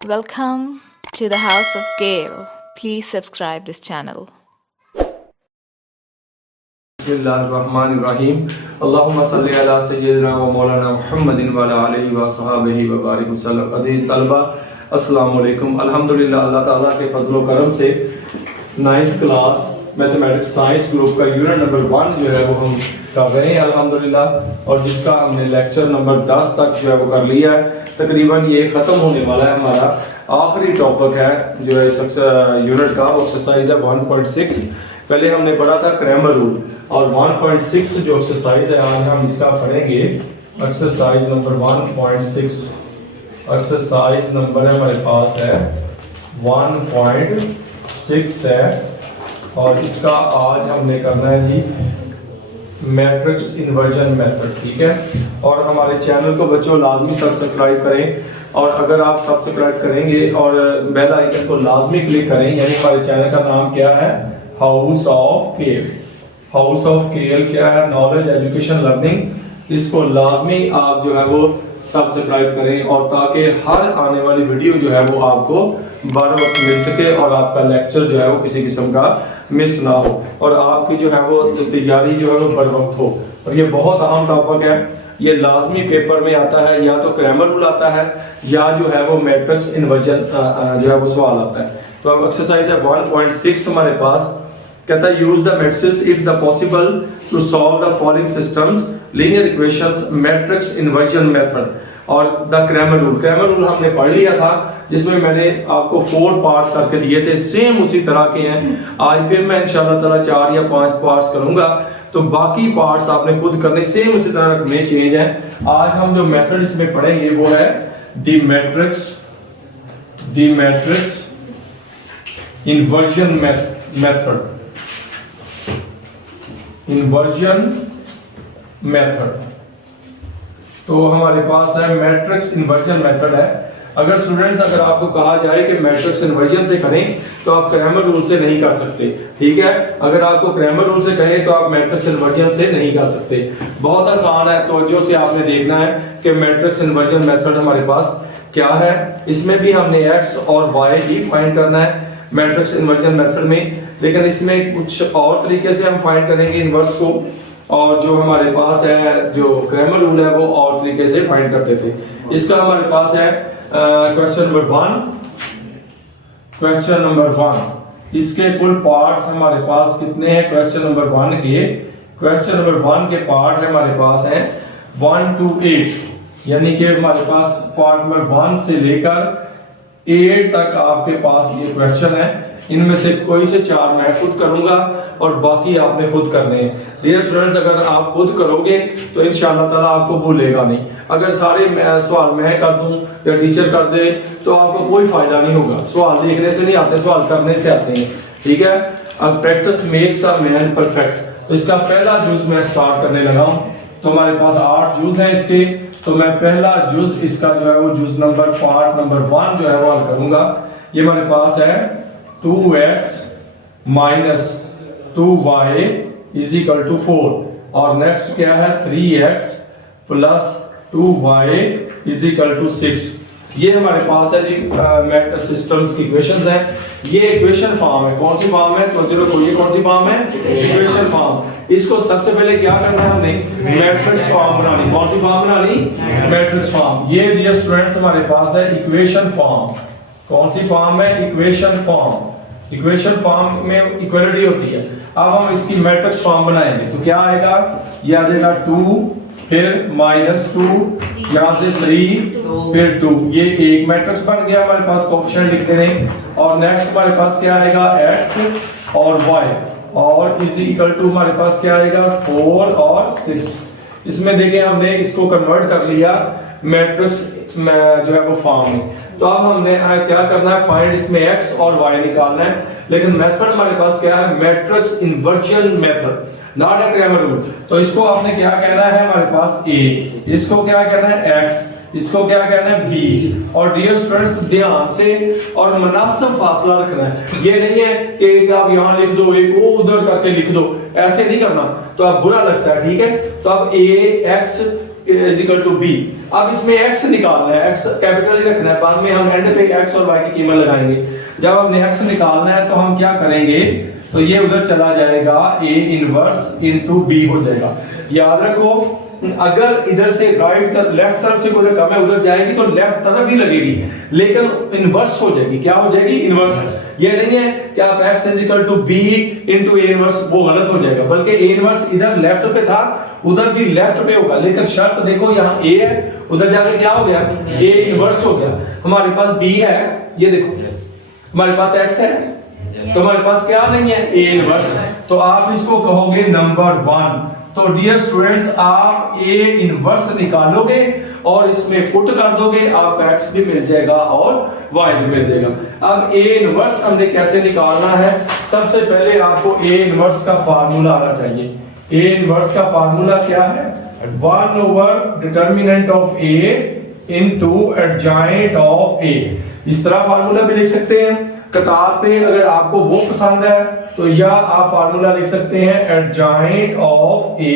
Welcome to the House of Gale. Please subscribe this channel. बिस्मिल्लाहिर्रहमानिर्रहीम अल्लाहुम्मा सल्लि अला सय्यिदिना व मौलाना मुहम्मदिन व अला आलिहि व सहाबिहि व बारिक वसल्लम। अज़ीज़ तलबा अस्सलाम वालेकुम। अल्हम्दुलिल्लाह अल्लाह ताला के फजल व करम से 9th class mathematics science group का यूनिट नंबर 1 जो है वो हम कर रहे हैं अल्हम्दुलिल्लाह, और जिसका हमने लेक्चर नंबर 10 तक जो है वो कर लिया है। तकरीबन ये ख़त्म होने वाला है, हमारा आखिरी टॉपिक है जो है इस यूनिट का, वो एक्सरसाइज है 1.6। पहले हमने पढ़ा था क्रैमर रूल, और 1.6 जो एक्सरसाइज है आज हम इसका पढ़ेंगे एक्सरसाइज नंबर 1.6। एक्सरसाइज नंबर हमारे पास है 1.6 है, और इसका आज हमने करना है जी मैट्रिक्स इन्वर्जन मेथड, ठीक है। और हमारे चैनल को बच्चों लाजमी सब्सक्राइब करें, और अगर आप सब्सक्राइब करेंगे और बेल आइकन को लाजमी क्लिक करें, यानी हमारे चैनल का नाम क्या है, हाउस ऑफ केल। हाउस ऑफ केल क्या है, नॉलेज एजुकेशन लर्निंग। इसको लाजमी आप जो है वो सब्सक्राइब करें, और ताकि हर आने वाली वीडियो जो है वो आपको बर वक्त मिल सके, और आपका लेक्चर जो है वो किसी किस्म का मिस ना हो, और आपकी जो है वो तैयारी जो है वो बर वक्त हो। और ये बहुत अहम टॉपिक है, ये लाजमी पेपर में आता है, या तो क्रैमर रूल आता है या जो है वो मैट्रिक्स इन्वर्जन जो है वो सवाल आता है। तो अब एक्सरसाइज है 1.6 हमारे पास, कहता है use the matrix if the possible to solve the following systems linear equations matrix inversion method और the Cramer rule. Cramer rule हमने पढ़ लिया था, जिसमें मैंने आपको 4 पार्ट्स करके दिए थे, सेम उसी तरह के हैं। आज फिर मैं इंशाल्लाह ताला 4 या 5 पार्ट्स करूंगा, तो बाकी पार्ट्स आपने खुद करने, सेम उसी तरह रखने, चेंज है। आज हम जो मेथड इसमें पढ़ेंगे वो है the matrix inversion method. Inversion method तो हमारे पास है मैट्रिक्स इन्वर्जन मेथड है। अगर स्टूडेंट्स, अगर आपको कहा जाए कि मैट्रिक्स इन्वर्जन से करें तो आप क्रैमर रूल से नहीं कर सकते, ठीक है। अगर आपको क्रैमर रूल से कहें तो आप मैट्रिक्स इन्वर्जन से नहीं कर सकते। बहुत आसान है, तवज्जो से आपने देखना है कि मैट्रिक्स इन्वर्जन मेथड हमारे पास क्या है। इसमें भी हमने एक्स और वाई ही फाइंड करना है मैट्रिक्स इन्वर्जन मेथड में, लेकिन इसमें कुछ और तरीके से हम फाइंड करेंगे इन्वर्स को, और जो हमारे पास है जो क्रैमर रूल है वो और तरीके से फाइंड करते थे। इसका हमारे पास है क्वेश्चन नंबर 1। इसके कुल पार्ट्स हमारे पास कितने हैं क्वेश्चन नंबर 1 के? क्वेश्चन नंबर 1 के पार्ट हमारे पास हैं 1 to 8, यानी कि हमारे पास पार्ट नंबर 1 से लेकर 8 तक आपके पास ये क्वेश्चन है। इनमें से कोई से 4 मैं खुद करूंगा और बाकी आपने खुद करने हैं। डियर स्टूडेंट्स, अगर आप खुद करोगे तो इंशाअल्लाह ताला आपको भूलेगा नहीं। अगर सारे सवाल मैं कर दूं या टीचर कर दे तो आपको कोई फायदा नहीं होगा। सवाल देखने से नहीं आते, सवाल करने से आते हैं, ठीक है। अब practice makes a man perfect. तो इसका पहला जुज मैं स्टार्ट करने लगा हूं। तो हमारे पास 8 जुज हैं इसके, तो मैं पहला जुज इसका जो है वो जुज नंबर पार्ट नंबर 1 जो है वो हल करूंगा। ये हमारे पास है 2x minus 2y is equal to 4, और नेक्स्ट क्या है 3x plus 2y is equal to 6। ये हमारे पास है जी मैट्रिक्स सिस्टम्स की इक्वेशंस है। ये इक्वेशन फॉर्म है। कौन सी फॉर्म है? तो चलो, ये कौन सी फॉर्म है? Equation form. इसको सबसे पहले क्या करना है हमने? मैट्रिक्स फॉर्म बनानी। कौन सी फॉर्म बनानी? Matrix form. ये डियर स्टूडेंट्स हमारे पास है इक्वेशन फॉर्म। कौन सी फॉर्म है? Equation form. इक्वेशन फॉर्म में इक्वलिटी होती है। अब हम इसकी मैट्रिक्स फॉर्म बनाएंगे तो क्या आएगा? ये आ जाएगा 2, फिर -2, यहाँ से 3, फिर 2। ये एक मैट्रिक्स बन गया हमारे पास, कोएफिशिएंट लिख देने। और नेक्स्ट हमारे पास क्या आएगा? x और y, और इज इक्वल टू हमारे पास क्या आएगा? 4 और 6। इसमें देखिए हमने इसको कन्वर्ट कर लिया मैट्रिक्स जो है वो फॉर्म में। तो अब हमने क्या करना है? फाइंड इसमें x और y निकालना है। लेकिन मेथड हमारे पास क्या है? Matrix inversion method, not a Cramer rule. तो इसको आपने क्या कहना है? हमारे पास a, इसको क्या कहना है? x, इसको क्या कहना है? b। और डियर स्टूडेंट्स, ध्यान से और मुनासिब फासला रखना है। ये नहीं है कि आप यहाँ लिख दो, एक वो उधर करके लिख दो, ऐसे नहीं करना, तो अब बुरा लगता है, ठीक है। तो अब a x is equal to b. अब इसमें x निकालना है, x कैपिटल ही रखना है, बाद में हम एंड पे x और y की कीमत लगाएंगे। जब हमने x निकालना है तो हम क्या करेंगे, तो ये उधर चला जाएगा, a इनवर्स इनटू b हो जाएगा। याद रखो अगर इधर से राइट तरफ लेफ्ट तरफ से कोई रकम है उधर जाएगी तो लेफ्ट तरफ ही लगेगी, लेकिन इनवर्स हो जाएगी। क्या हो जाएगी? इनवर्स। ये नहीं है कि आप x is equal to b into a inverse, वो गलत हो जाएगा, बल्कि a इनवर्स इधर लेफ्ट पे था उधर भी लेफ्ट पे होगा, लेकिन शर्त देखो यहाँ a है उधर जाकर क्या हो गया, a इनवर्स हो गया। हमारे पास b है, ये देखो हमारे पास x है तो हमारे पास क्या नहीं है, a इनवर्स, तो आप इसको कहोगे नंबर 1। तो डियर स्टूडेंट्स आप a इनवर्स निकालोगे और इसमें पुट कर दोगे, आपको x भी मिल जाएगा और y भी मिल जाएगा। अब a इनवर्स हमने कैसे निकालना है, सबसे पहले आपको a इनवर्स का फार्मूला आना चाहिए। a इनवर्स का फार्मूला क्या है, 1 over determinant of a into adjoint of a। इस तरह फार्मूला भी लिख सकते हैं किताब पे, अगर आपको वो पसंद है तो या आप फार्मूला लिख सकते हैं एडजॉइंट ऑफ a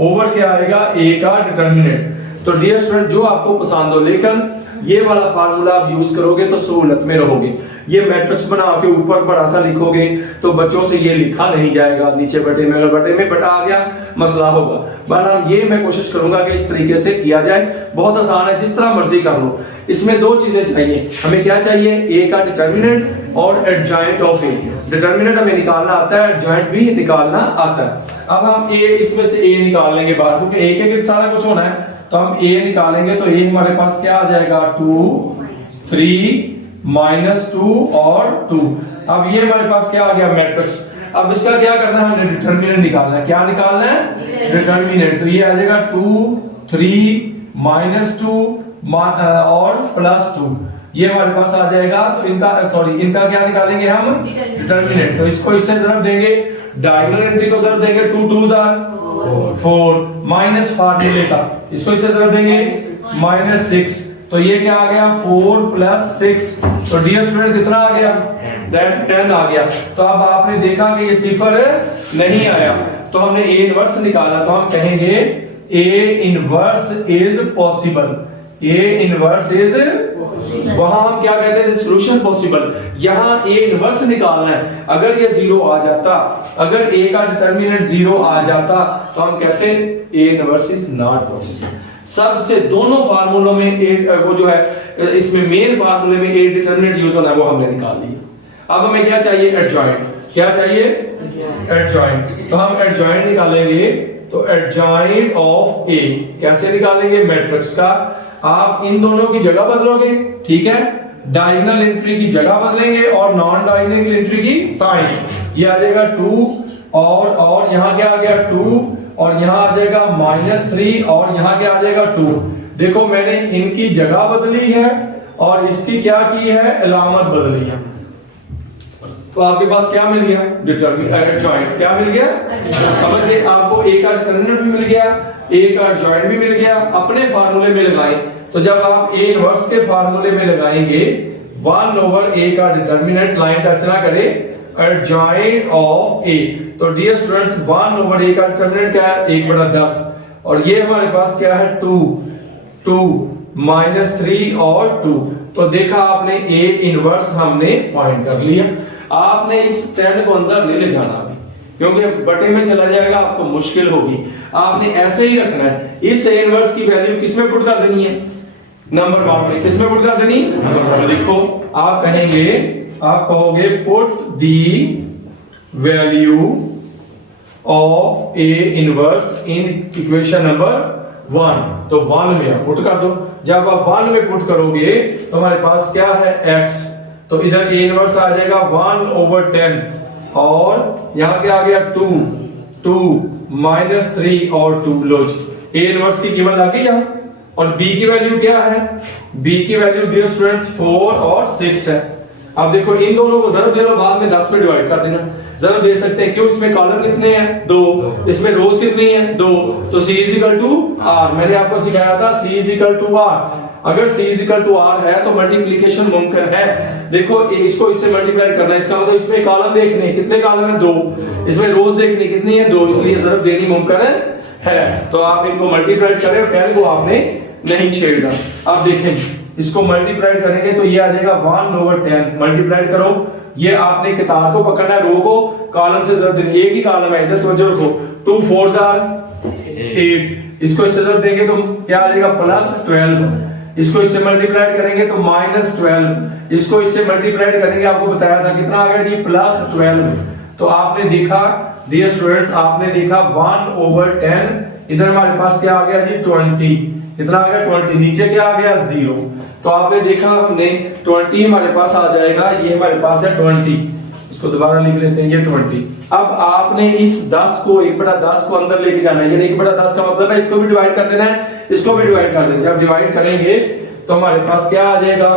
ओवर क्या आएगा, a का डिटर्मिनेंट। तो डियर स्टूडेंट जो आपको पसंद हो, लेकिन ये वाला फार्मूला आप यूज करोगे तो सहूलत में रहोगे। ये मैट्रिक्स बना के ऊपर बड़ा सा लिखोगे तो बच्चों से ये लिखा नहीं जाएगा, नीचे बटे में, अगर बटे में बटा आ गया मसला होगा। बहरहाल ये मैं कोशिश करूंगा कि इस तरीके से किया जाए, बहुत आसान है, जिस तरह मर्जी कर लो। इसमें दो चीजें चाहिए, हमें क्या चाहिए, a का डिटर्मिनेंट और एडजॉइंट ऑफ a। डिटर्मिनेंट हमें निकालना आता है, एडजॉइंट भी निकालना आता है। अब हम a इसमें से a निकाल लेंगे बाहर, क्योंकि a के गिर्द सारा कुछ होना है, तो हम a निकालेंगे तो a हमारे पास क्या आ जाएगा, 2 3 -2 और 2। अब ये हमारे पास क्या आ गया, मैट्रिक्स। अब इसका क्या करना है, हमने डिटर्मिनेंट निकालना है। क्या निकालना है, डिटर्मिनेंट। तो ये आ जाएगा 2 3 -2 और +2, ये हमारे पास आ जाएगा। तो इनका क्या निकालेंगे हम, डिटर्मिनेंट। तो इसको इससे ज़रब देंगे, डायगोनल एंट्री को ज़रब देंगे, 2 2s are 4 माइनस फार्मूले का, इसको इससे ज़रब देंगे -6, तो ये क्या आ गया, 4 + 6। तो डियर स्टूडेंट कितना आ गया, दैट 10 आ गया। तो अब आपने देखा कि ये सिफर नहीं आया, तो हमने a इनवर्स निकाला, तो हम कहेंगे a inverse is possible. a inverse is, वहां हम क्या कहते थे, सॉल्यूशन पॉसिबल। यहां a इनवर्स निकालना है, अगर ये 0 आ जाता, अगर a का डिटर्मिनेंट 0 आ जाता तो हम कहते a inverse is not possible. सबसे दोनों फार्मूलों में वो जो है इसमें मेन फार्मूले में a डिटर्मिनेंट यूज होना है, वो हमने निकाल लिया। अब हमें क्या चाहिए, एडजॉइंट। क्या चाहिए, एडजॉइंट। तो हम एडजॉइंट निकालेंगे, तो एडजॉइंट ऑफ a कैसे निकालेंगे, मैट्रिक्स का। आप इन दोनों की जगह बदलोगे, ठीक है, डायगोनल एंट्री की जगह बदलेंगे और नॉन डायगोनल एंट्री की साइन। ये आ जाएगा 2 और यहाँ क्या आ गया 2 और यहाँ आ जाएगा -3 और यहाँ क्या आ जाएगा 2। देखो मैंने इनकी जगह बदली है और इसकी क्या की है, अलामत बदली है। तो आपके पास क्या मिल गया, एडजॉइंट। क्या मिल गया, समझ गए, आपको a का डिटर्मिनेंट भी मिल गया, a का एडजॉइंट भी मिल गया। अपने फार्मूले में लगाएं, तो जब आप a इनवर्स के फार्मूले में लगाएंगे 1 ओवर a का डिटर्मिनेंट, लाइन टच ना करे, एडजॉइंट ऑफ a। तो डियर स्टूडेंट्स 1 ओवर a का डिटर्मिनेंट क्या है, 1/10, और ये हमारे पास क्या है 2 -3 और 2। तो देखा आपने a इनवर्स हमने फाइंड कर लिया। आपने इस 10 को अंदर नहीं ले जाना अभी, क्योंकि बटे में चला जाएगा, आपको मुश्किल होगी। आपने ऐसे ही रखना है। इस a इनवर्स की वैल्यू किसमें पुट कर देनी है, नंबर 1 में। किसमें पुट कर देनी, नंबर 1 में। लिखो, आप कहेंगे, आप कहोगे put the value of a inverse in equation number 1। तो 1 में आप पुट कर दो। जब आप 1 में पुट करोगे तो हमारे पास क्या है, x। तो इधर a इनवर्स आ जाएगा 1 ओवर 10 और यहाँ क्या आ गया 2 -3 और 2। लो a इनवर्स की कीमत आ गई यहाँ, और b की वैल्यू क्या है, b की वैल्यू डियर स्टूडेंट्स 4 और 6 है। अब देखो इन दोनों को ज़रब दे लो, बाद में 10 में डिवाइड कर देना। ज़रब दे सकते हैं, क्यों, इसमें कॉलम कितने हैं, 2, इसमें रोज कितनी हैं, 2। तो c = r, मैंने आपको सिखाया था c = r। अगर c = r है तो मल्टीप्लिकेशन मुमकिन है। देखो इसको इससे मल्टीप्लाई करना है, इसका मतलब इसमें कॉलम देखने कितने कॉलम है, 2, इसमें रोज देखनी कितनी है, 2, इसलिए ज़रब देनी मुमकिन है, तो आप इनको मल्टीप्लाई करें और 10 को आपने नहीं छेड़ना। अब देखें इसको मल्टीप्लाई करेंगे तो ये आ जाएगा 1/10, मल्टीप्लाई करो, ये आपने किताब को पकड़ना है, रो को, कॉलम से जरूरत देनी, एक ही कॉलम है इधर, तो रखो 2 4 8, इसको इससे जरूरत देंगे तो क्या आ जाएगा +12, इसको इससे मल्टीप्लाई करेंगे तो -12, इसको इससे मल्टीप्लाई करेंगे, आपको बताया था कितना आ गया जी +12। तो आपने देखा डियर स्टूडेंट्स, आपने देखा 1/10, इधर हमारे पास क्या आ गया जी 20, कितना आ गया 20, नीचे क्या आ गया 0, तो आपने देखा हमने 20 हमारे पास आ जाएगा, ये हमारे पास है 20, इसको दोबारा लिख लेते हैं ये 20। अब आपने इस 10 को 1/10 को अंदर लेके जाना है, ये 1/10 का मतलब है इसको भी डिवाइड कर देना है, इसको भी डिवाइड कर देना। जब डिवाइड करेंगे तो हमारे पास क्या आ जाएगा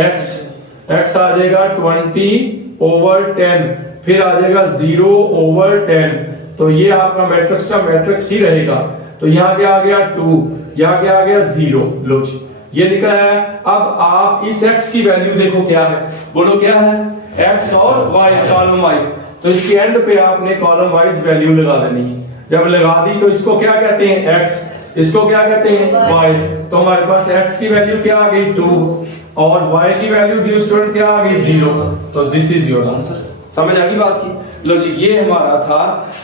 x आ जाएगा 20/10, फिर आ जाएगा 0/10, तो ये आपका मैट्रिक्स का मैट्रिक्स ही रहेगा। तो यहाँ क्या आ गया 2, यहाँ क्या आ गया 0, लो जी ये निकला है। अब आप इस x की वैल्यू देखो क्या है, बोलो क्या है, x और y कॉलम वाइज, तो इसके एंड पे आपने कॉलम वाइज वैल्यू लगा देनी है। जब लगा दी तो इसको क्या कहते हैं x, इसको क्या कहते हैं y, तो हमारे पास x की वैल्यू क्या आ गई 2 और y की वैल्यू डियर स्टूडेंट क्या आ गई 0, तो दिस इज योर आंसर। समझ आ गई बात की? लो जी ये हमारा था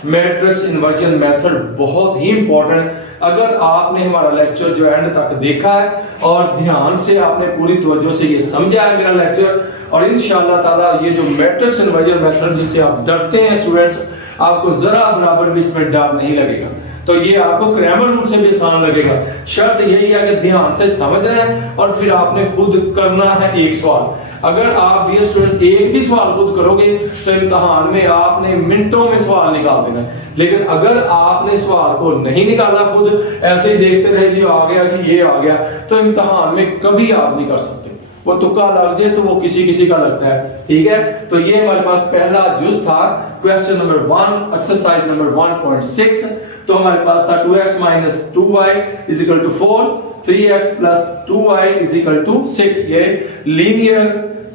मैट्रिक्स इन्वर्जन मेथड, बहुत ही इंपॉर्टेंट। अगर आपने हमारा लेक्चर जो एंड तक देखा है और ध्यान से आपने पूरी तवज्जो से ये समझा है मेरा लेक्चर, और इंशाअल्लाह ताला ये जो मैट्रिक्स इन्वर्जन मेथड जिससे आप डरते हैं स्टूडेंट्स, आपको जरा बराबर भी इसमें डर नहीं लगेगा, तो ये आपको ग्रामर रूल से भी आसान लगेगा। शर्त यही है कि ध्यान से समझ रहे हैं और फिर आपने खुद करना है एक सवाल। अगर आप ये स्टूडेंट एक भी सवाल खुद करोगे तो इम्तिहान में आपने मिनटों में सवाल निकाल देना है, लेकिन अगर आपने सवाल को नहीं निकाला, खुद ऐसे ही देखते रहे जी आ गया जी ये आ गया, तो इम्तिहान में कभी आप नहीं कर सकते। वो तुक्का लग जाए तो वो किसी का लगता है, ठीक है। तो ये हमारे पास पहला जुज था, क्वेश्चन नंबर 1, एक्सरसाइज नंबर 1.6। तो हमारे पास था 2x - 2y = 4, 3x + 2y = 6। ये लीनियर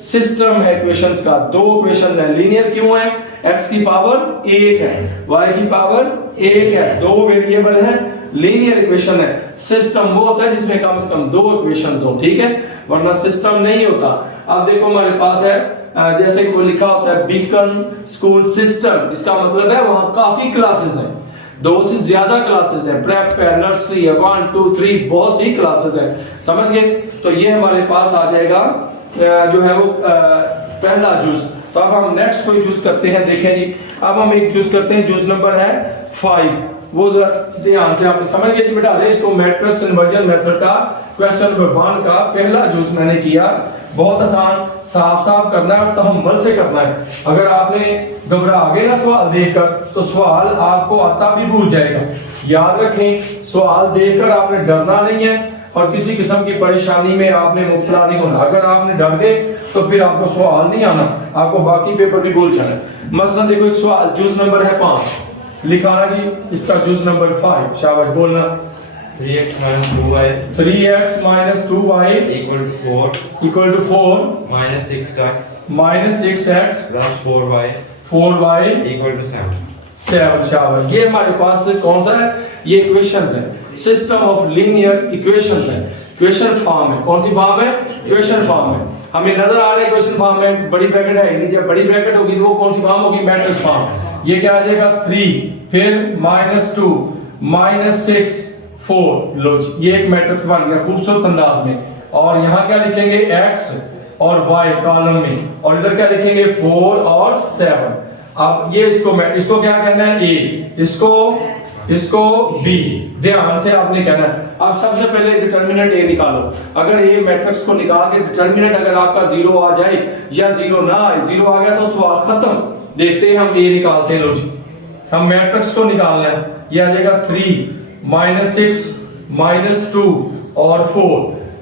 सिस्टम है इक्वेशंस का, दो इक्वेशंस है। लीनियर क्यों है? x की पावर 1 है, y की पावर 1 है, दो वेरिएबल है, लीनियर इक्वेशन है। सिस्टम वो होता है जिसमें कम से कम दो इक्वेशंस हो, ठीक है, वरना सिस्टम नहीं होता। अब देखो हमारे पास है जैसे कि वो लिखा होता है बीकन स्कूल सिस्टम, इसका मतलब है वहां काफी क्लासेस हैं, 2 से ज्यादा क्लासेस हैं, प्रेप है, नर्सरी है, 1 2 3 बहुत सी क्लासेस हैं, समझ गए। तो ये हमारे पास आ जाएगा जो है वो पहला जूस। तो अब हम नेक्स्ट कोई जूस करते हैं, देखें जी अब हम एक जूस करते हैं, जूस नंबर है 5, वो जरा ध्यान से आपने समझ गए जी, बिठा दे इसको। मैट्रिक्स इन्वर्जन मेथड का क्वेश्चन नंबर 1 का पहला जूस मैंने किया, बहुत आसान, साफ करना है, तहम्मुल से करना है। अगर आपने घबरा गए ना सवाल देखकर तो सवाल आपको आता भी भूल जाएगा। याद रखें सवाल देखकर आपने डरना नहीं है और किसी किस्म की परेशानी में आपने मुब्तला नहीं होना। अगर आपने डर गए तो फिर आपको सवाल नहीं आना, आपको बाकी पेपर भी भूल जाना है। मसलन देखो एक सवाल जूस नंबर है 5, लिखाना जी इसका जूस नंबर 5, शाबाश बोलना। 3x - 2y 3x - 2y = 4 - 6x + 4y 4y = 7। 7, शाबाश। ये हमारे पास कौन सा है? ये इक्वेशंस है, सिस्टम ऑफ लीनियर इक्वेशंस है, इक्वेशन फॉर्म है। कौन सी फॉर्म है? इक्वेशन फॉर्म है। हमें नजर आ रहा है इक्वेशन फॉर्म में बड़ी ब्रैकेट है नहीं, जब बड़ी ब्रैकेट होगी तो वो कौन सी फॉर्म होगी? Matrix form. ये क्या आ जाएगा 3, फिर -2 -6 4, लो जी ये एक मैट्रिक्स बन गया खूबसूरत अंदाज में। और यहाँ क्या लिखेंगे x और y कॉलम में, और इधर क्या लिखेंगे 4 और 7। अब ये इसको क्या कहना है? a, इसको b, ध्यान से आपने कहना है। अब सबसे पहले डिटर्मिनेंट a निकालो। अगर a मैट्रिक्स को निकाल के डिटर्मिनेंट अगर आपका 0 आ जाए या 0 ना आए, 0 आ गया तो सवाल खत्म। देखते हैं हम a निकालते हैं, लो जी हम मैट्रिक्स को निकालना है। ये आ जाएगा 3 -6 -2 और 4,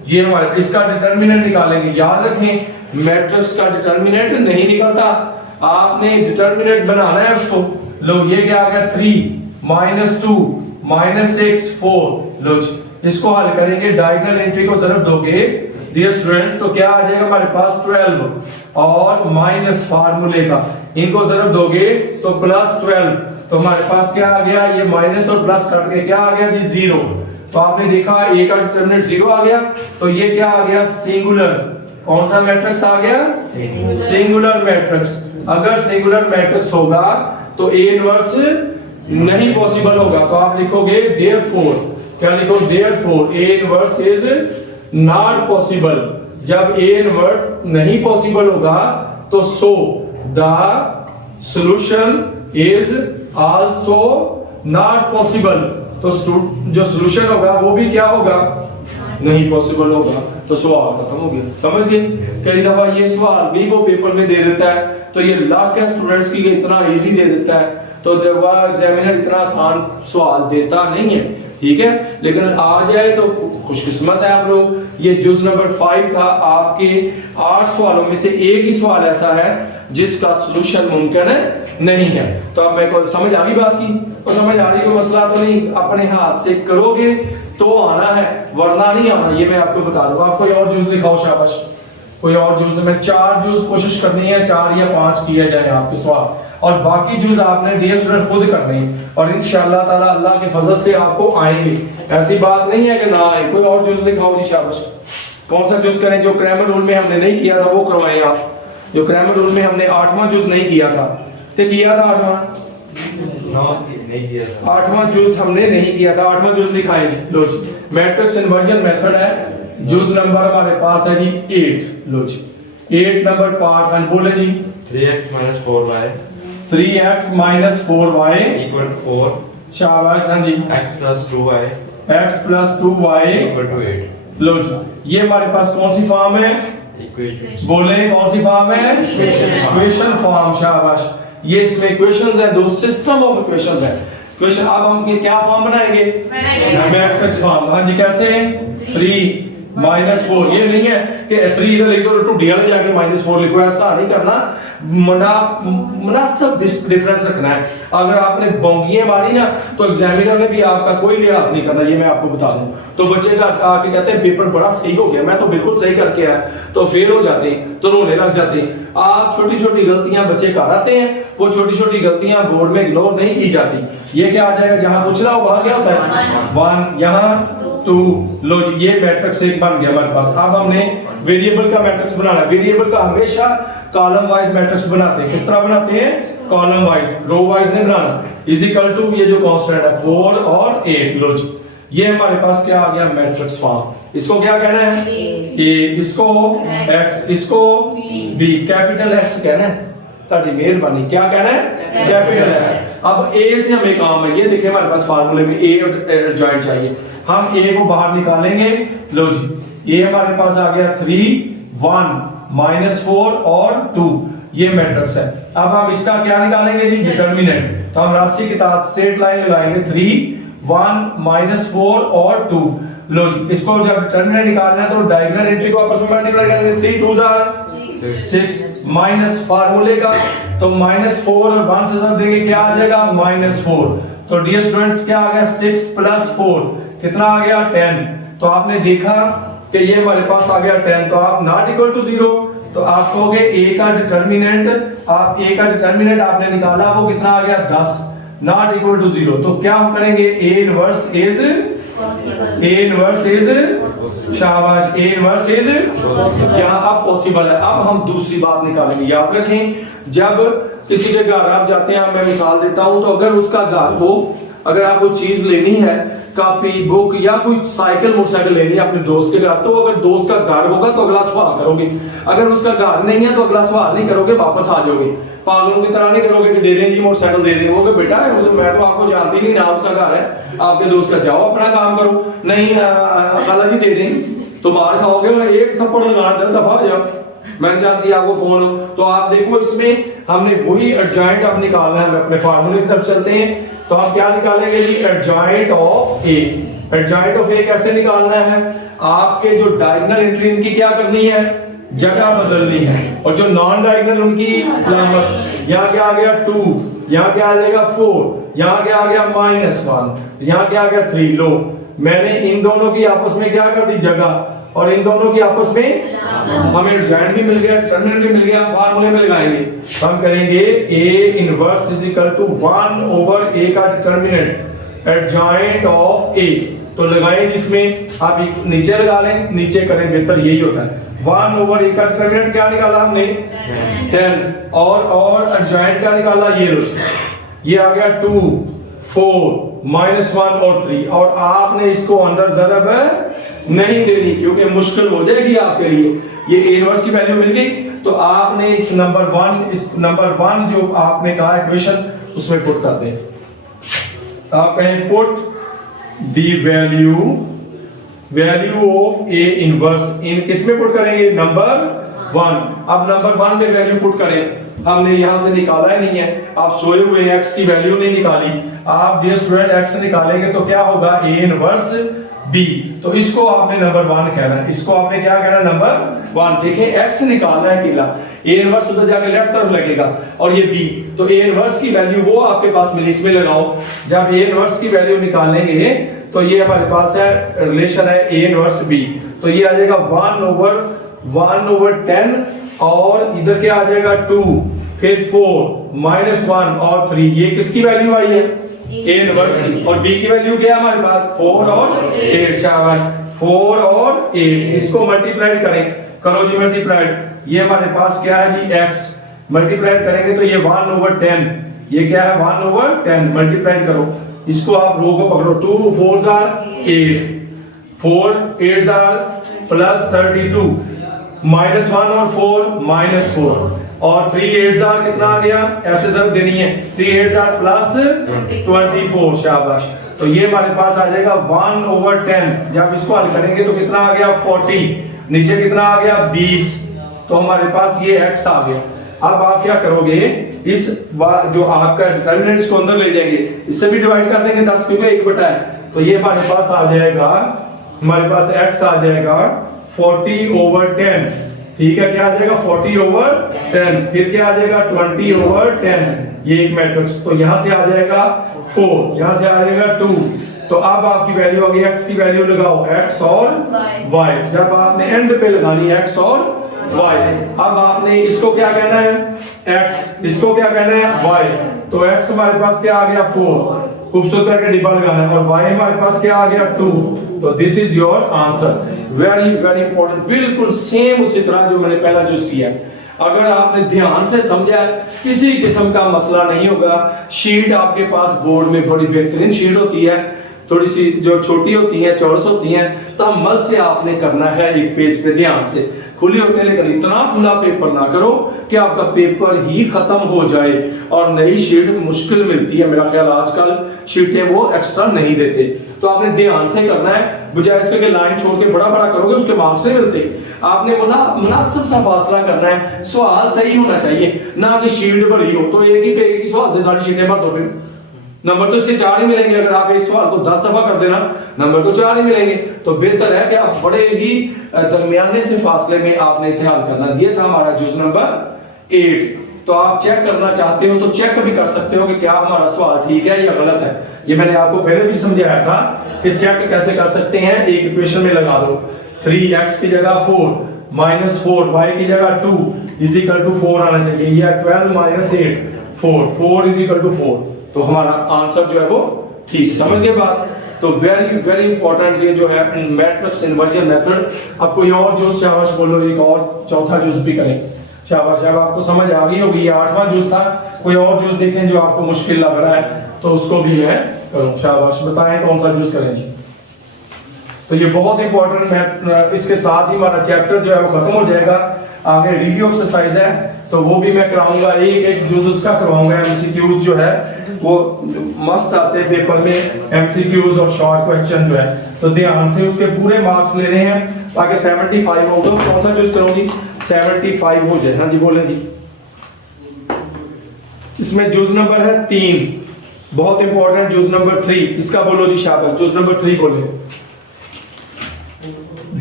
ये हमारे इसका डिटर्मिनेंट निकालेंगे। याद रखें मैट्रिक्स का डिटर्मिनेंट नहीं निकलता, आपने डिटर्मिनेंट बनाना है उसको। लो ये क्या आ गया 3 -2 -6 4, लो इसको हल करेंगे, डायगोनल एंट्री को जरूर दोगे डियर स्टूडेंट्स तो क्या आ जाएगा हमारे पास 12 और माइनस फार्मूले का, इनको जरूर दोगे तो +12 तो हमारे पास क्या आ गया, ये माइनस और प्लस कट के क्या आ गया जी, जीरो। तो आपने देखा ए का डिटरमिनेंट जीरो आ गया, तो ये क्या आ गया, सिंगुलर। कौन सा मैट्रिक्स आ गया, सिंगुलर मैट्रिक्स। अगर सिंगुलर मैट्रिक्स होगा तो ए इनवर्स नहीं पॉसिबल होगा, तो आप लिखोगे देयरफॉर, क्या लिखो, therefore A inverse is not possible. जब ए इनवर्स नहीं पॉसिबल होगा तो so the solution is also not possible, तो जो सॉल्यूशन होगा वो भी क्या होगा, नहीं पॉसिबल होगा। तो सवाल खत्म हो गया, समझ गए। कई दफा ये सवाल भी वो पेपर में दे देता है, तो ये लाख है स्टूडेंट्स की इतना इजी दे देता है, तो एग्जामिनर इतना आसान सवाल देता नहीं है, ठीक है। लेकिन आ जाए तो खुशकिस्मत है आप लोग। ये जुज नंबर 5 था, आपके 8 सवालों में से एक ही सवाल ऐसा है जिसका सॉल्यूशन मुमकिन है नहीं है। तो अब मेरे को समझ आ गई बात की, और समझ आ रही कोई मसला तो नहीं, अपने हाथ से करोगे तो आना है, वरना नहीं आना, ये मैं आपको बता दूंगा। आप कोई और जुज लिखाओ, शाबाश, कोई और जुज में 4 जुज कोशिश करनी है, 4 या 5 किया जाए आपके सवाल, और बाकी जुज आपने डियर स्टूडेंट खुद करने हैं, और इंशाअल्लाह ताला अल्लाह के फजल से आपको आएंगे। ऐसी बात नहीं है कि ना आए। कोई और जुज लिखाओ जी, शाबाश। कौन सा जुज करें, जो क्रैमर रूल में हमने नहीं किया था वो करवाएं आप। जो क्रैमर रूल में हमने 8वां जुज नहीं किया था, तो किया था 8वां, नहीं किया था, 8वां जुज हमने नहीं किया था। 8वां जुज दिखाएं जी, लो जी, मैट्रिक्स इन्वर्जन मेथड है, जुज नंबर हमारे पास है जी 8। लो जी 8 नंबर पार्ट है, बोले जी 3x minus 4y 3x minus 4y equal to 4, शाबाश, हाँ जी, x plus 2y x plus 2y equal to 8। लो जी, ये हमारे पास कौन सी फॉर्म है, इक्वेशन बोले कौन सी फॉर्म है, इक्वेशन फॉर्म, शाबाश। ये इसमें इक्वेशंस है, दो सिस्टम ऑफ इक्वेशंस है। इक्वेशन अब हम ये क्या फॉर्म बनाएंगे, मैट्रिक्स फॉर्म। हाँ जी, कैसे, 3 माइनस 4, ये नहीं है कि 3 इधर लिख दो, 2 डिवाइड जाके -4 लिखो, ऐसा नहीं करना, मुनासिब डिफरेंस रखना है। अगर आपने बोंगियां मारी ना तो एग्जामिनर ने भी आपका कोई लिहाज नहीं करना, ये मैं आपको बता दूं। तो बच्चे का आके कहते हैं पेपर बड़ा सही हो गया, मैं तो बिल्कुल सही करके आया, तो फेल हो जाते हैं, तो रोने लग जाते हैं। आप छोटी छोटी गलतियां बच्चे कर आते हैं, वो छोटी छोटी गलतियां बोर्ड में इग्नोर नहीं की जाती। ये क्या आ जाएगा, जहां पूछ रहा हो वहां क्या होता है 1, यहाँ 2। लो जी, ये मैट्रिक्स एक बन गया हमारे पास। अब हमने वेरिएबल का मैट्रिक्स बनाना है। वेरिएबल का हमेशा कॉलम वाइज मैट्रिक्स बनाते हैं। किस तरह बनाते हैं, कॉलम वाइज, रो वाइज नहीं बनाना। इज इक्वल टू ये जो कांस्टेंट है 4 और 8। लो जी, ये हमारे पास क्या आ गया, मैट्रिक्स फॉर्म। इसको क्या कहना है, ए, इसको x, इसको b, कैपिटल X कहना है। ताकि मेहरबानी, क्या कहना है, कैपिटल X। अब a से हमें काम है, ये देखिए हमारे पास फार्मूले में a और जॉइंट चाहिए, हम a को बाहर निकालेंगे। लो जी, ये हमारे पास आ गया 3, 1, -4 और 2, ये मैट्रिक्स है। अब हम इसका क्या निकालेंगे जी, डिटरमिनेंट। तो हम राशि के साथ स्ट्रेट लाइन लगाएंगे, 3, 1, -4 और 2। लो जी, इसको जब डिटरमिनेंट निकालना है तो डायगोनल एंट्री को आपस में मल्टीप्लाई करेंगे, 3 2 6 माइनस फार्मूले का, तो -4 और 1 से सब देंगे, क्या आ जाएगा, -4। तो डियर स्टूडेंट्स क्या आ गया, 6 + 4 कितना आ गया, 10। तो आपने देखा कि ये हमारे पास आ गया 10, तो आप नॉट इक्वल टू 0, तो आप कहोगे a का डिटरमिनेंट, आप a का डिटरमिनेंट आपने निकाला, वो कितना आ गया, 10, नॉट इक्वल टू 0। तो क्या हम करेंगे, a इनवर्स इज शाबाश, a इनवर्स इज यहाँ अब पॉसिबल है। अब हम दूसरी बात निकालेंगे, याद रखें, जब किसी के घर आप जाते हैं, मैं मिसाल देता हूं, तो अगर उसका घर हो, अगर आपको चीज लेनी है, कॉपी, बुक या कोई साइकिल मोटरसाइकिल लेनी है अपने दोस्त के घर, तो अगर दोस्त का घर होगा तो अगला सवाल करोगे, अगर उसका घर नहीं है तो अगला सवाल नहीं करोगे, वापस आ जाओगे। पागलों की तरह नहीं करोगे कि दे दें जी मोटरसाइकिल दे दें, वो बेटा मैं तो आपको जानती नहीं ना, उसका घर है आपके दोस्त का, जाओ अपना काम करो। नहीं खाला जी दे दें तो मार खाओगे, मैं एक थप्पड़ लगा 10 दफा हो जाओ, मैं जानती आपको कौन हो। तो आप देखो, इसमें हमने वही एडजॉइंट अब निकालना है। हम अपने फार्मूले की तरफ चलते हैं, तो आप क्या निकालेंगे जी, adjoint of A. Adjoint of A कैसे निकालना है, आपके जो डायगोनल एंट्री इनकी क्या करनी है, जगह बदलनी है, और जो नॉन डायगोनल उनकी अलामत। यहाँ क्या आ गया 2, यहाँ क्या आ जाएगा 4, यहाँ क्या आ गया -1, यहाँ क्या आ गया 3। लो, मैंने इन दोनों की आपस में क्या कर दी, जगह, और इन दोनों की आपस में हमें एडजॉइंट भी मिल गया, डिटरमिनेंट भी मिल गया, फार्मूले में लगाएंगे। हम करेंगे A inverse is equal to 1 over A का डिटरमिनेंट एडजॉइंट ऑफ A। तो लगाएं जिसमें आप नीचे लगा लें, नीचे करें बेहतर, यही होता है। 1 ओवर A का डिटरमिनेंट क्या निकाला हमने 10 और एडजॉइंट क्या निकाला, ये आ गया 2 4 -1 और 3। और आपने इसको अंदर ज़रब नहीं देनी क्योंकि मुश्किल हो जाएगी आपके लिए। ये A इनवर्स की वैल्यू मिल गई तो आपने इस नंबर 1 जो आपने कहा इक्वेशन उसमें पुट कर दें। आप कहें put the value of A inverse इन किसमें पुट करेंगे, नंबर 1। अब नंबर 1 में वैल्यू पुट करें, हमने यहां से निकाला ही नहीं है, आप सोए हुए x की वैल्यू नहीं निकाली। आप डियर स्टूडेंट x निकालेंगे तो क्या होगा, A इनवर्स B। तो इसको आपने नंबर 1 कहना है, इसको आपने क्या कहना है, नंबर 1। देखिए x निकालना है अकेला, A इनवर्स उधर जाके लेफ्ट तरफ लगेगा और ये B। तो A इनवर्स की वैल्यू वो आपके पास मिली, इसमें लगाओ। जब A इनवर्स की वैल्यू निकालेंगे तो ये हमारे पास है रिलेशन है A इनवर्स B। तो ये आ जाएगा 1 ओवर 10 और इधर क्या आ जाएगा 2 फिर 4 -1 और 3। ये किसकी वैल्यू आई है, A इनवर्स की। और B की वैल्यू क्या है हमारे पास 4 और 8। शाबाश, 4 और 8 इसको मल्टीप्लाइड करें, करो जी मल्टीप्लाइड। ये हमारे पास क्या है जी x, मल्टीप्लाइड करेंगे तो ये 1 ओवर 10, ये क्या है 1 ओवर 10 मल्टीप्लाइड करो। इसको आप रो को पकड़ो, 2 4 8 4 8 प्लस 32 -1 और 4 -4 और 3 8 कितना आ गया, ऐसे जरूर देनी है, 3 8 प्लस 24। शाबाश। तो ये हमारे पास आ जाएगा 1 ओवर 10। जब इसको हल करेंगे तो कितना आ गया 40, नीचे कितना आ गया 20। तो हमारे पास ये x आ गया। अब आप क्या करोगे, इस जो आपका डिटरमिनेंट इसको अंदर ले जाएंगे, इससे भी डिवाइड कर देंगे 10 क्योंकि 1 बटा है। तो ये हमारे पास आ जाएगा, हमारे पास x आ जाएगा 40 ओवर 10। ठीक है, क्या आ जाएगा 40 ओवर 10, फिर क्या आ जाएगा 20 ओवर 10, ये एक मैट्रिक्स। तो यहां से आ जाएगा 4, यहां से आ जाएगा 2। तो अब आपकी वैल्यू होगी, x की वैल्यू लगाओ x और y। जब आपने एंड पे लगानी x और y, अब आपने इसको क्या कहना है x, इसको क्या कहना है y। तो x हमारे पास क्या आ गया 4, खूबसूरत करके डिब्बा लगाना है, और y हमारे पास क्या आ गया 2। तो this is your answer. Very very important, बिल्कुल सेम उसी तरह जो मैंने पहला चूज किया। अगर आपने ध्यान से समझा, किसी किस्म का मसला नहीं होगा। शीट आपके पास बोर्ड में बड़ी बेहतरीन शीट होती है, थोड़ी सी जो छोटी होती है, चौरस होती है, तो अमल से आपने करना है एक पेज पे ध्यान से। खुली होते हैं लेकिन इतना खुला पेपर ना करो कि आपका पेपर ही खत्म हो जाए और नई शीट मुश्किल मिलती है। मेरा ख्याल आजकल शीटें वो एक्स्ट्रा नहीं देते, तो आपने ध्यान से करना है। बजाय इसके कि लाइन छोड़ के बड़ा बड़ा करोगे उसके मार्क्स नहीं मिलते। आपने मुनासिब सा फासला करना है, सवाल सही होना चाहिए, ना कि शीट भरी हो तो एक ही सवाल से सारी शीटें भर दो, फिर नंबर तो इसके 4 ही मिलेंगे। अगर आप एक सवाल को 10 दफा कर देना, नंबर तो 4 ही मिलेंगे। तो बेहतर है कि आप बड़े ही दरमियाने से फासले में आपने इसे हल करना। ये था हमारा जुज नंबर 8। तो आप चेक करना चाहते हो तो चेक भी कर सकते हो कि क्या हमारा सवाल ठीक है या गलत है। ये मैंने आपको पहले भी समझाया था कि चेक कैसे कर सकते हैं। एक इक्वेशन में लगा दो, 3x की जगह 4 -4, y की जगह 2 = 4 आना चाहिए, या 12 - 8 4 = 4। तो हमारा आंसर जो है वो ठीक, समझ गए बात। तो वेरी वेरी इंपॉर्टेंट ये जो है मैट्रिक्स इन्वर्जन मेथड। अब कोई और जूस, शाबाश बोलो, एक और चौथा जूस भी करें। शाबाश, अब आपको समझ आ गई होगी, ये 8वां जूस था। कोई और जूस देखें जो आपको मुश्किल लग रहा है तो उसको भी मैं करूं। शाबाश, बताएं कौन सा जूस करें जी। तो ये बहुत इंपॉर्टेंट है, इसके साथ ही हमारा चैप्टर जो है वो खत्म हो जाएगा। आगे रिव्यू एक्सरसाइज है तो वो भी मैं कराऊंगा, एक जूस उसका करवाऊंगा। एमसीक्यूज जो है वो मस्त आते हैं पेपर में, एमसीक्यूज और शॉर्ट क्वेश्चन जो है, तो ध्यान से उसके पूरे मार्क्स लेने हैं ताकि 75 हो। तो कौन सा चूज करूंगी 75 हो जाए। हाँ जी बोले जी। इसमें जूस नंबर है 3, बहुत इंपॉर्टेंट जूस नंबर 3, इसका बोलो जी शाबाश। जूस नंबर 3 बोले,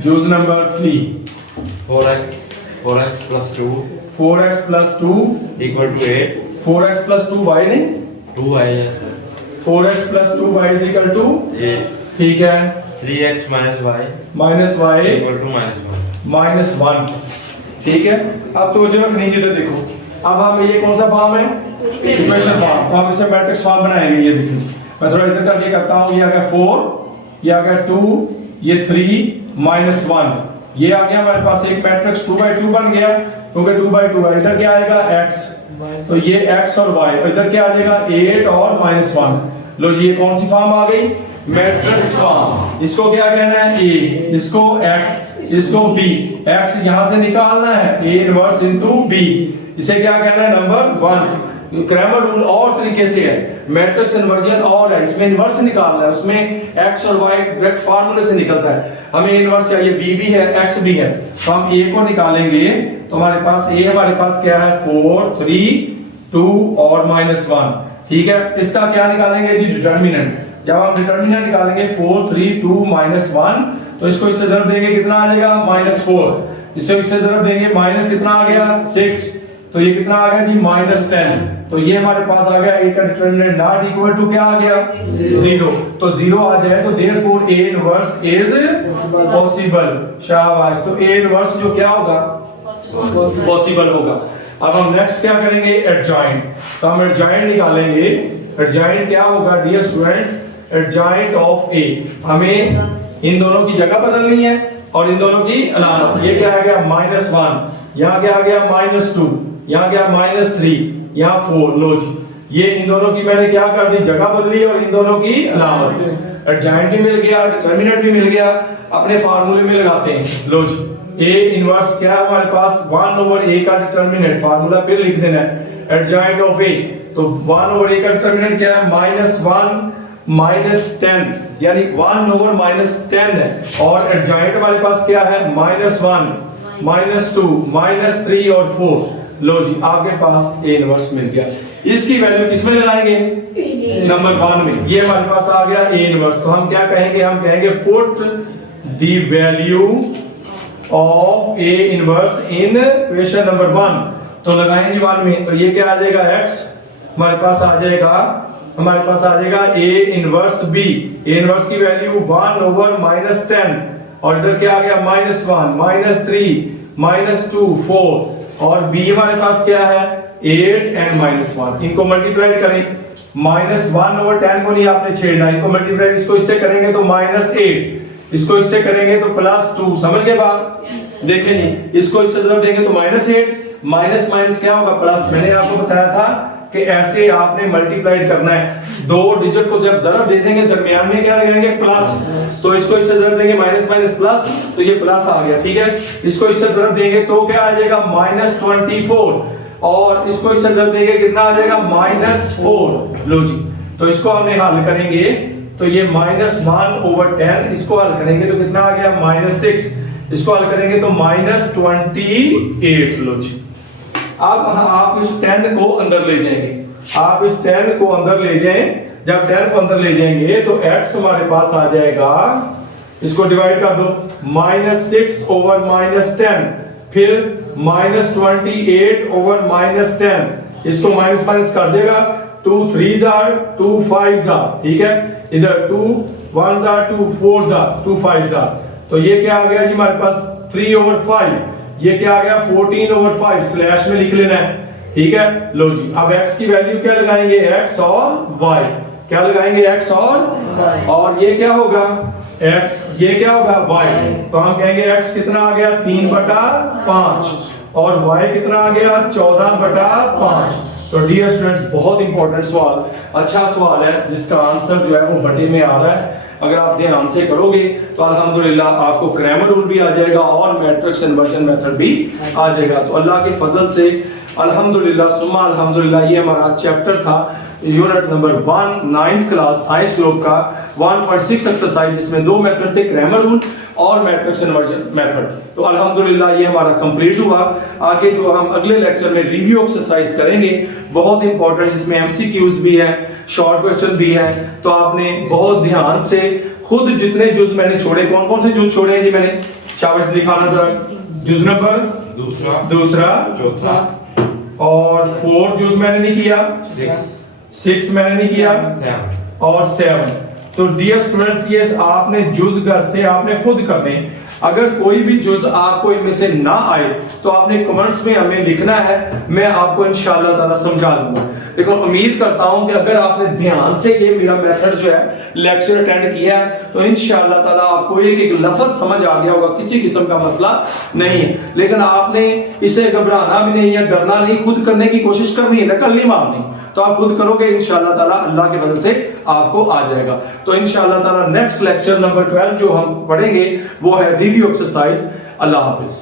juice number 3 4x plus 2 4x plus 2 equal to 8. 4x plus 2y नहीं 2y, yes. 4x plus 2y is equal to 8. ठीक है। 3x minus y minus y equal to -1. -1, ठीक है। अब तो जो रखनी है, तो देखो अब हम ये कौन सा फॉर्म है, इक्वेशन फॉर्म, तो हम इसे मैट्रिक्स फॉर्म बनाएंगे। ये देखिए मैं थोड़ा इधर करके करता हूँ। ये आ गया 4, ये आ गया 2, ये 3 -1, ये आ गया हमारे पास एक मैट्रिक्स 2/2 बन गया, क्योंकि 2/2 है। इधर क्या आएगा x, तो ये x और y, और इधर क्या आ जाएगा 8 और -1। लो जी, ये कौन सी फॉर्म आ गई, मैट्रिक्स फॉर्म। इसको क्या कहना है, a, इसको x, इसको b। x यहां से निकालना है, a इनवर्स इनटू b। इसे क्या कहना है, नंबर 1। क्रैमर रूल और तरीके से है, मैट्रिक्स इन्वर्जन और है, इसमें इनवर्स निकालना है, उसमें x और y डायरेक्ट फार्मूले से निकलता है। हमें इनवर्स चाहिए, b भी है x भी है, तो हम a को निकालेंगे। तो हमारे पास a, हमारे पास क्या है 4, 3, 2 और -1, ठीक है। इसका क्या निकालेंगे जी, डिटर्मिनेंट। जब हम डिटर्मिनेंट निकालेंगे 4, 3, 2 -1, तो इसको इससे ज़रब देंगे, कितना आ जाएगा -4। इससे ज़रब देंगे, माइनस कितना आ गया 6, तो ये कितना आ गया जी -10। तो ये हमारे पास आ गया a का डिटरमिनेंट नॉट इक्वल टू क्या आ गया 0। तो 0 आ जाए तो therefore a inverse is possible. शाबाश। तो a इनवर्स जो क्या होगा, पॉसिबल होगा। अब हम नेक्स्ट क्या करेंगे, एडजॉइंट। तो हम एडजॉइंट निकालेंगे। एडजॉइंट क्या होगा dear students, adjoint of a। हमें इन दोनों की जगह बदलनी है और इन दोनों की अलामत। ये क्या आ गया -1, यहाँ क्या आ गया -2, यहाँ क्या -3, यहाँ 4। लो जी, ये इन दोनों की मैंने क्या कर दी, जगह बदली और इन दोनों की अलामत। एडजॉइंट भी मिल गया, डिटरमिनेंट भी मिल गया, अपने फार्मूले में लगाते हैं। लो जी, a इनवर्स क्या है हमारे पास 1/a का डिटरमिनेंट, फार्मूला फिर लिख देना है, एडजॉइंट ऑफ a। तो 1/a का डिटरमिनेंट क्या है, -1 -10, यानी 1/-10 है। और एडजॉइंट हमारे पास क्या है, -1 -2 -3 और 4। लो जी, आपके पास a इनवर्स मिल गया। इसकी वैल्यू किसमें लगाएंगे, नंबर 1 में। ये हमारे पास आ गया a इनवर्स। तो हम क्या कहेंगे, हम कहेंगे put the value of a inverse in equation number 1। तो लगाएंगे 1 में, तो ये क्या आ जाएगा x, हमारे पास आ जाएगा a inverse b। a inverse की वैल्यू 1/-10, और इधर क्या आ गया -1 -3 -2 4, और b हमारे पास क्या है 8 एंड -1। इनको मल्टीप्लाई करें, -1/10 को नहीं आपने छेड़ना, इनको मल्टीप्लाई इसको इससे करेंगे तो -8, इसको इससे करेंगे तो +2। समझ गए बात, देखें जी, इसको इससे जब देंगे तो -8, माइनस माइनस क्या होगा प्लस। मैंने आपको बताया था कि ऐसे आपने मल्टीप्लाई करना है, दो डिजिट को जब जरब दे देंगे दरमियान में क्या लगाएंगे प्लस, तो इसको इससे जरब देंगे माइनस माइनस प्लस, तो ये प्लस आ गया, ठीक है। इसको इससे जरब देंगे तो क्या आ जाएगा -24, और इसको इससे जरब देंगे कितना आ जाएगा -4। लो जी, तो इसको हमने हल करेंगे तो ये -1/10, इसको हल करेंगे तो कितना आ गया -6, इसको हल करेंगे तो -28। लो जी, अब आप इस 10 को अंदर ले जाएंगे, आप इस 10 को अंदर ले जाएं, जब 10 को अंदर ले जाएंगे तो x हमारे पास आ जाएगा, इसको डिवाइड कर दो, -6/-10, फिर -28/-10, इसको माइनस माइनस कर देगा, 2 3s are 2 5s are, ठीक है, इधर 2 1s are 2 4s are 2 5s are, तो ये क्या आ गया जी हमारे पास 3/5, ये क्या आ गया 14/5, स्लैश में लिख लेना है, ठीक है। लो जी, अब x की वैल्यू क्या लगाएंगे, x और y, क्या लगाएंगे x और ये क्या होगा x, ये क्या होगा y, तो हम कहेंगे x कितना आ गया 3/5 और y कितना आ गया 14/5। तो डियर स्टूडेंट्स, बहुत इंपॉर्टेंट सवाल, अच्छा सवाल है जिसका आंसर जो है वो बटे में आ रहा है। अगर आप ध्यान से करोगे तो अल्हम्दुलिल्लाह आपको क्रैमर रूल भी आ जाएगा और मैट्रिक्स इन्वर्जन मेथड भी आ जाएगा। तो अल्लाह के फजल से अल्हम्दुलिल्लाह सुम्मा अल्हम्दुलिल्लाह, ये हमारा चैप्टर था unit number 1 9th class science group का 1.6 एक्सरसाइज, जिसमें दो मेथड थे, क्रैमर रूल और मैट्रिक्स इन्वर्जन मेथड। तो अल्हम्दुलिल्लाह ये हमारा कंप्लीट हुआ। आगे जो हम अगले लेक्चर में रिव्यू एक्सरसाइज करेंगे, बहुत इंपॉर्टेंट, जिसमें एमसीक्यूज भी है, शॉर्ट क्वेश्चन भी है, तो आपने बहुत ध्यान से खुद जितने जुज मैंने छोड़े, कौन कौन से जुज छोड़े हैं जी मैंने, शाबाश दिखाना जरा, जुज नंबर दूसरा चौथा और 4 जुज मैंने नहीं किया, 6 मैंने नहीं किया और 7, तो डियर स्टूडेंट्स ये आपने जुज घर से आपने खुद करने। अगर कोई भी जुज आपको इनमें से ना आए तो आपने कमेंट्स में हमें लिखना है, मैं आपको इंशाअल्लाह ताला समझा दूंगा। देखो उम्मीद करता हूं कि अगर आपने ध्यान से ये मेरा मेथड जो है लेक्चर अटेंड किया है तो इंशाअल्लाह ताला आपको एक एक लफ्ज समझ आ गया होगा, किसी किस्म का मसला नहीं है। लेकिन आपने इसे घबराना भी नहीं या डरना नहीं, खुद करने की कोशिश करनी है, नकल नहीं मारनी। तो आप खुद करोगे इंशाअल्लाह ताला, अल्लाह की वजह से आपको आ जाएगा। तो इंशाअल्लाह ताला नेक्स्ट लेक्चर नंबर 12 जो हम पढ़ेंगे वो है रिव्यू एक्सरसाइज। अल्लाह हाफिज।